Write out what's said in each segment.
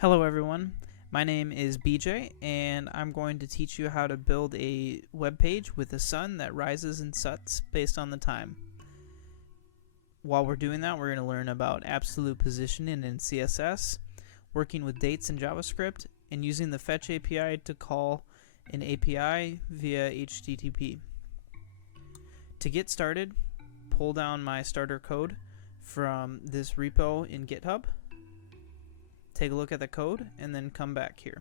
Hello everyone, my name is BJ and I'm going to teach you how to build a web page with a sun that rises and sets based on the time. While we're doing that, we're going to learn about absolute positioning in CSS, working with dates in JavaScript, and using the fetch API to call an API via HTTP. To get started, pull down my starter code from this repo in GitHub. Take a look at the code and then come back here.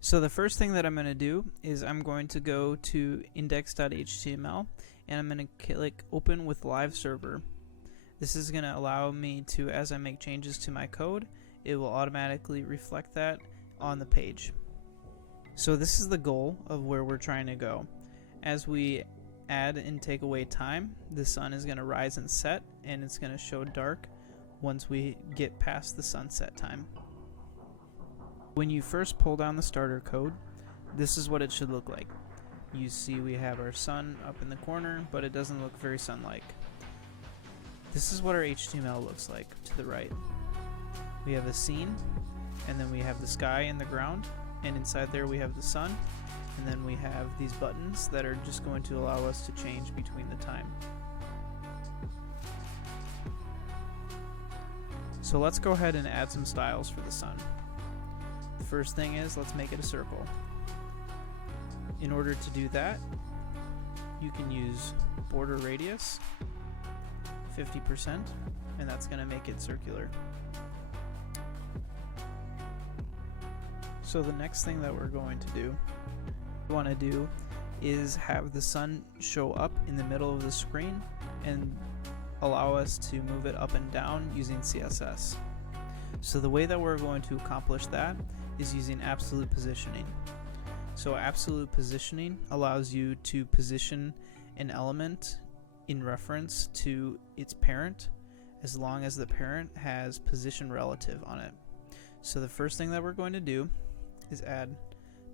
So the first thing that I'm going to do is I'm going to go to index.html and I'm going to click open with live server. This is going to allow me to, as I make changes to my code, it will automatically reflect that on the page. So this is the goal of where we're trying to go. As we add and take away time, the sun is going to rise and set and it's going to show dark once we get past the sunset time. When you first pull down the starter code, this is what it should look like. You see we have our sun up in the corner, but it doesn't look very sun-like. This is what our HTML looks like to the right. We have a scene, and then we have the sky and the ground, and inside there we have the sun, and then we have these buttons that are just going to allow us to change between the time. So let's go ahead and add some styles for the sun. The first thing is, let's make it a circle. In order to do that, you can use border radius 50%, and that's going to make it circular. So the next thing that we're going to do, is have the sun show up in the middle of the screen and allow us to move it up and down using CSS. So the way that we're going to accomplish that is using absolute positioning. So absolute positioning allows you to position an element in reference to its parent as long as the parent has position relative on it. So the first thing that we're going to do is add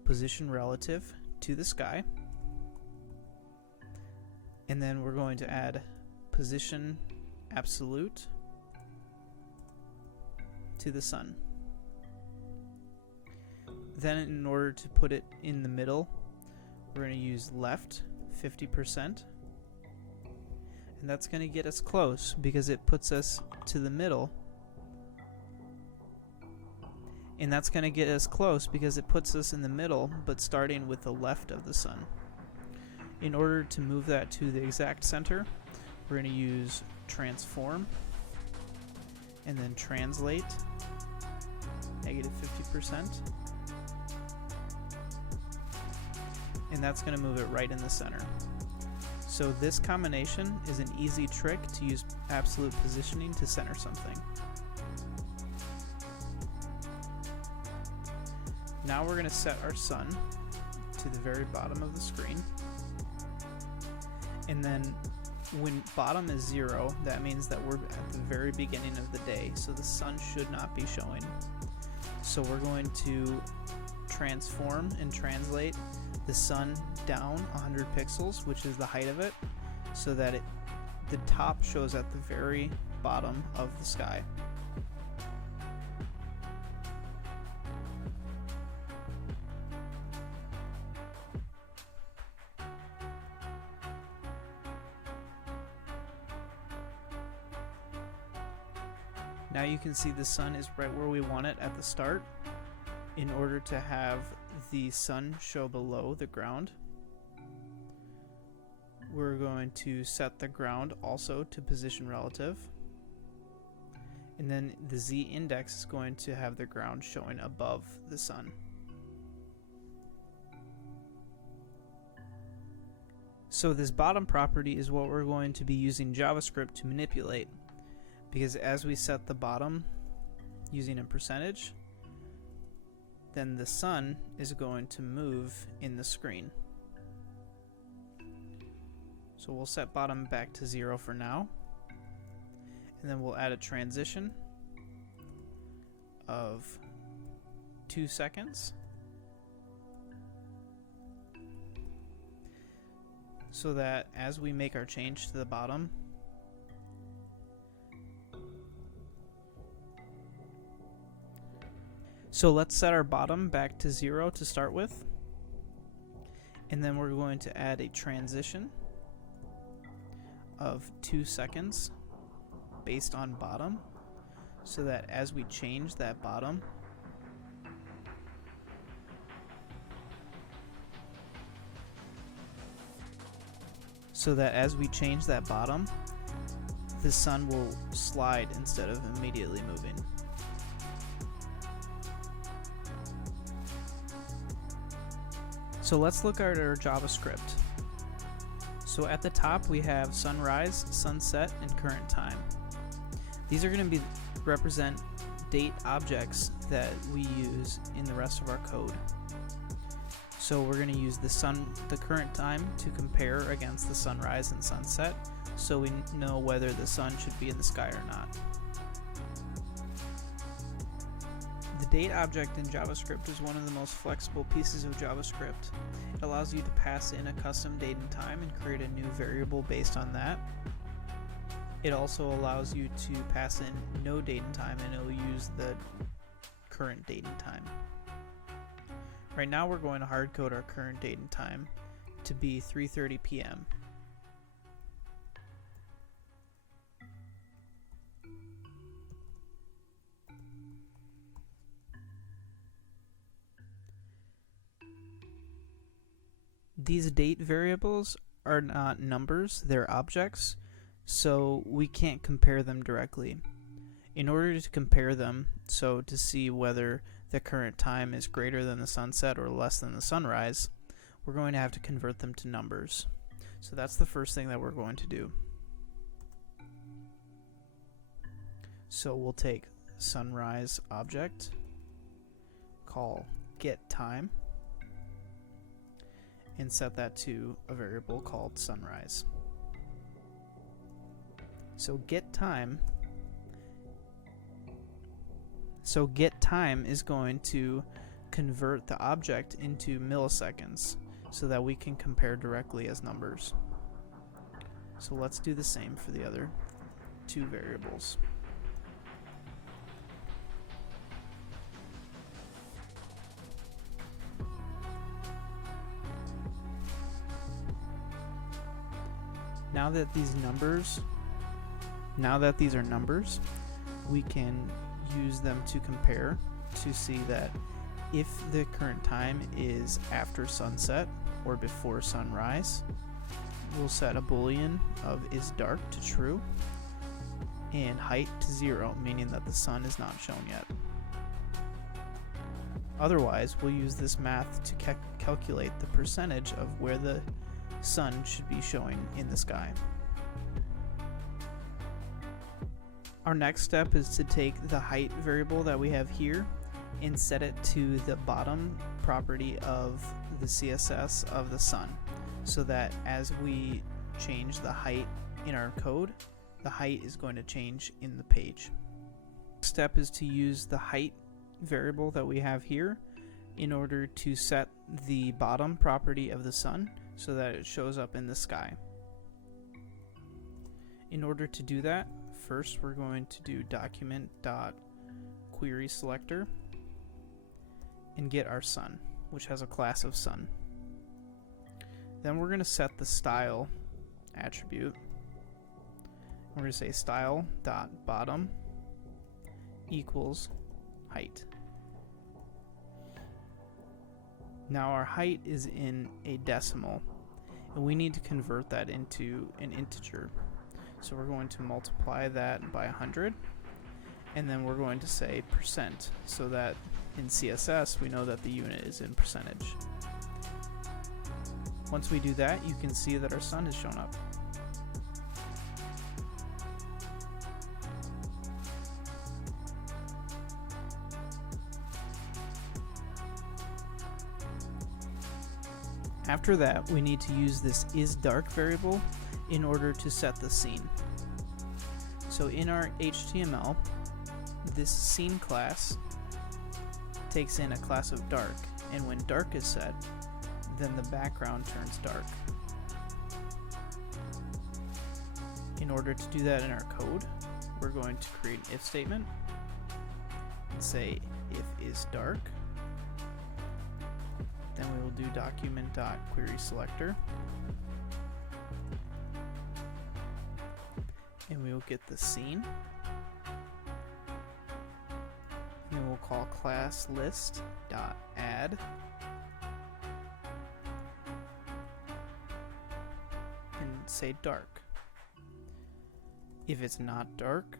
position relative to the sky, and then we're going to add position absolute to the sun. Then in order to put it in the middle, we're going to use left 50%, and that's going to get us close because it puts us to the middle, and that's going to get us close because it puts us in the middle but starting with the left of the sun. In order to move that to the exact center, we're going to use transform and then translate negative 50%, and that's going to move it right in the center. So this combination is an easy trick to use absolute positioning to center something. Now we're going to set our sun to the very bottom of the screen, and then when bottom is 0, that means that we're at the very beginning of the day, so the sun should not be showing. So we're going to transform and translate the sun down 100 pixels, which is the height of it, so that the top shows at the very bottom of the sky. Now you can see the sun is right where we want it at the start. In order to have the sun show below the ground, we're going to set the ground also to position relative, and then the Z index is going to have the ground showing above the sun. So this bottom property is what we're going to be using JavaScript to manipulate, because as we set the bottom using a percentage, then the sun is going to move in the screen. So we'll set bottom back to 0 for now, and then we'll add a transition of 2 seconds so that as we make our change to the bottom, So let's set our bottom back to 0 to start with. And then we're going to add a transition of 2 seconds based on bottom, so that as we change that bottom, the sun will slide instead of immediately moving. So let's look at our JavaScript. So at the top we have sunrise, sunset, and current time. These are going to represent date objects that we use in the rest of our code. So we're going to use the current time to compare against the sunrise and sunset, so we know whether the sun should be in the sky or not. The date object in JavaScript is one of the most flexible pieces of JavaScript. It allows you to pass in a custom date and time and create a new variable based on that. It also allows you to pass in no date and time, and it will use the current date and time. Right now we're going to hardcode our current date and time to be 3:30 p.m. These date variables are not numbers, they're objects, so we can't compare them directly. In order to compare them, so to see whether the current time is greater than the sunset or less than the sunrise, we're going to have to convert them to numbers. So that's the first thing that we're going to do. So we'll take sunrise object, call getTime, and set that to a variable called sunrise. So getTime is going to convert the object into milliseconds so that we can compare directly as numbers. So let's do the same for the other two variables. Now that these are numbers, we can use them to compare to see that if the current time is after sunset or before sunrise, we'll set a boolean of is dark to true and height to 0, meaning that the sun is not shown yet. Otherwise, we'll use this math to calculate the percentage of where the sun should be showing in the sky. Our next step is to take the height variable that we have here and set it to the bottom property of the CSS of the sun, so that as we change the height in our code, the height is going to change in the page. Next step is to use the height variable that we have here in order to set the bottom property of the sun so that it shows up in the sky. In order to do that, first we're going to do document.querySelector and get our sun, which has a class of sun. Then we're going to set the style attribute. We're going to say style.bottom equals height. Now our height is in a decimal, and we need to convert that into an integer. So we're going to multiply that by 100, and then we're going to say percent, so that in CSS we know that the unit is in percentage. Once we do that, you can see that our sun has shown up. After that, we need to use this isDark variable in order to set the scene. So in our HTML, this scene class takes in a class of dark, and when dark is set, then the background turns dark. In order to do that in our code, we're going to create an if statement and say if is dark. Then we will do document.querySelector. And we will get the scene. And we'll call class list.add. And say dark. If it's not dark,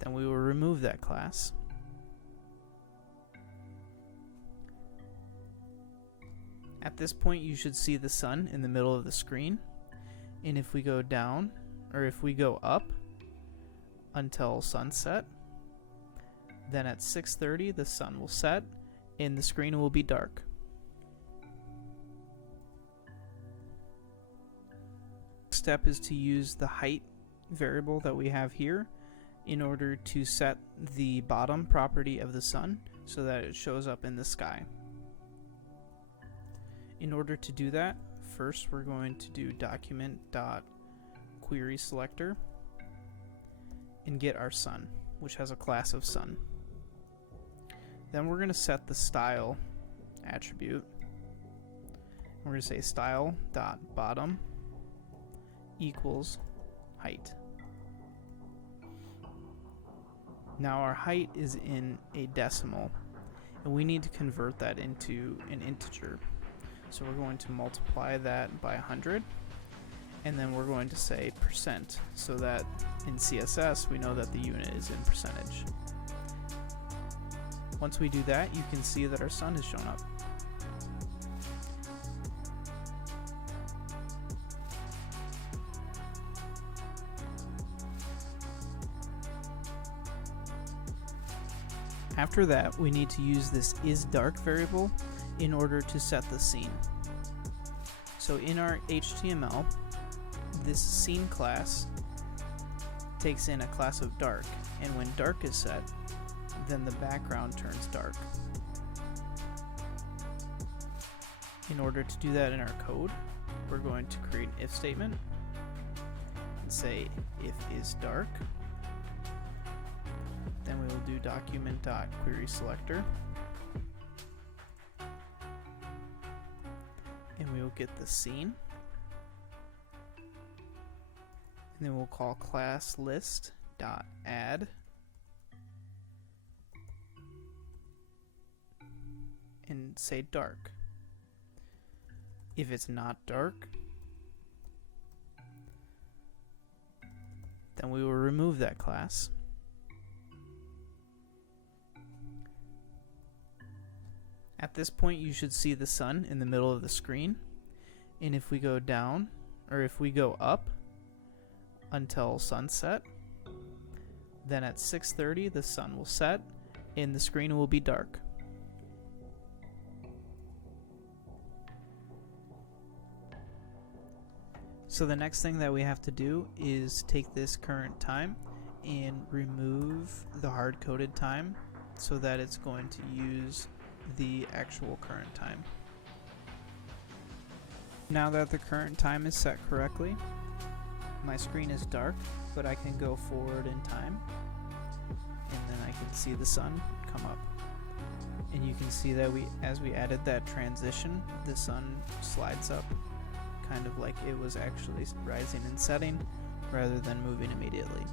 then we will remove that class. At this point, you should see the sun in the middle of the screen. And if we go down, or if we go up until sunset, then at 6:30 the sun will set and the screen will be dark. Step is to use the height variable that we have here in order to set the bottom property of the sun so that it shows up in the sky. In order to do that, first we're going to do document.querySelector and get our sun, which has a class of sun. Then we're going to set the style attribute. We're going to say style.bottom equals height. Now our height is in a decimal, and we need to convert that into an integer. So we're going to multiply that by 100, and then we're going to say percent, so that in CSS we know that the unit is in percentage. Once we do that, you can see that our sun has shown up. After that, we need to use this isDark variable in order to set the scene. So in our HTML, this scene class takes in a class of dark, and when dark is set, then the background turns dark. In order to do that in our code, we're going to create an if statement and say if is dark. Then we will do document.querySelector, and we will get the scene, and then we'll call class list.add, and say dark. If it's not dark, then we will remove that class. At this point, you should see the sun in the middle of the screen, and if we go down, or if we go up until sunset, then at 6:30 the sun will set and the screen will be dark. So the next thing that we have to do is take this current time and remove the hard-coded time so that it's going to use the actual current time. Now that the current time is set correctly, my screen is dark, but I can go forward in time, and then I can see the sun come up. And you can see that as we added that transition, the sun slides up, kind of like it was actually rising and setting rather than moving immediately.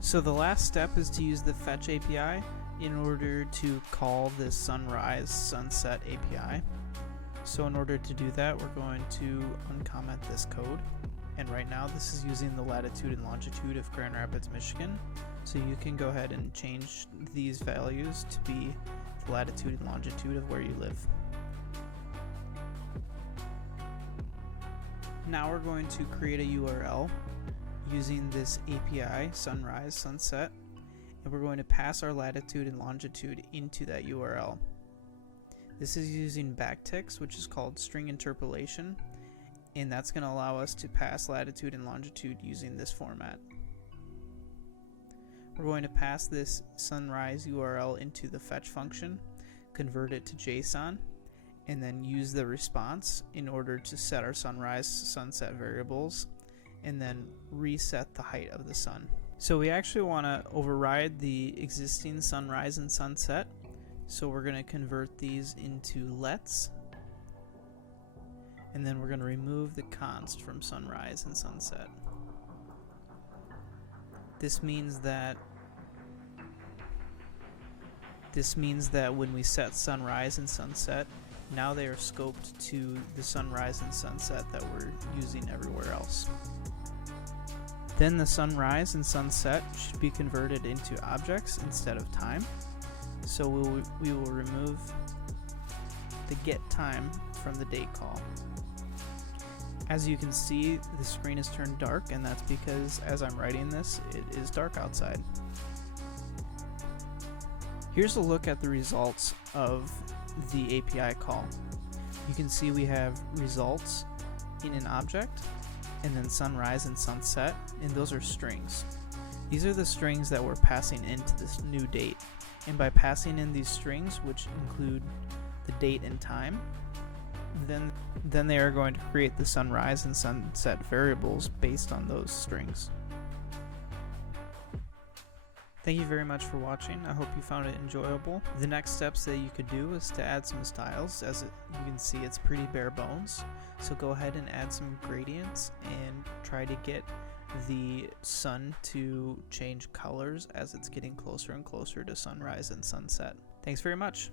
So the last step is to use the fetch API in order to call this sunrise sunset API. So in order to do that, we're going to uncomment this code, and right now this is using the latitude and longitude of Grand Rapids, Michigan. So you can go ahead and change these values to be the latitude and longitude of where you live. Now we're going to create a URL using this API, sunrise, sunset, and we're going to pass our latitude and longitude into that URL. This is using backticks, which is called string interpolation, and that's going to allow us to pass latitude and longitude using this format. We're going to pass this sunrise URL into the fetch function, convert it to JSON, and then use the response in order to set our sunrise, sunset variables, and then reset the height of the sun. So we actually want to override the existing sunrise and sunset. So we're going to convert these into lets. And then we're going to remove the const from sunrise and sunset. This means that when we set sunrise and sunset, now they are scoped to the sunrise and sunset that we're using everywhere else. Then the sunrise and sunset should be converted into objects instead of time. So we will remove the get time from the date call. As you can see, the screen is turned dark, and that's because as I'm writing this, it is dark outside. Here's a look at the results of the API call. You can see we have results in an object, and then sunrise and sunset, and those are strings. These are the strings that we're passing into this new date. And by passing in these strings, which include the date and time, then they are going to create the sunrise and sunset variables based on those strings. Thank you very much for watching. I hope you found it enjoyable. The next steps that you could do is to add some styles. You can see, it's pretty bare bones. So go ahead and add some gradients and try to get the sun to change colors as it's getting closer and closer to sunrise and sunset. Thanks very much.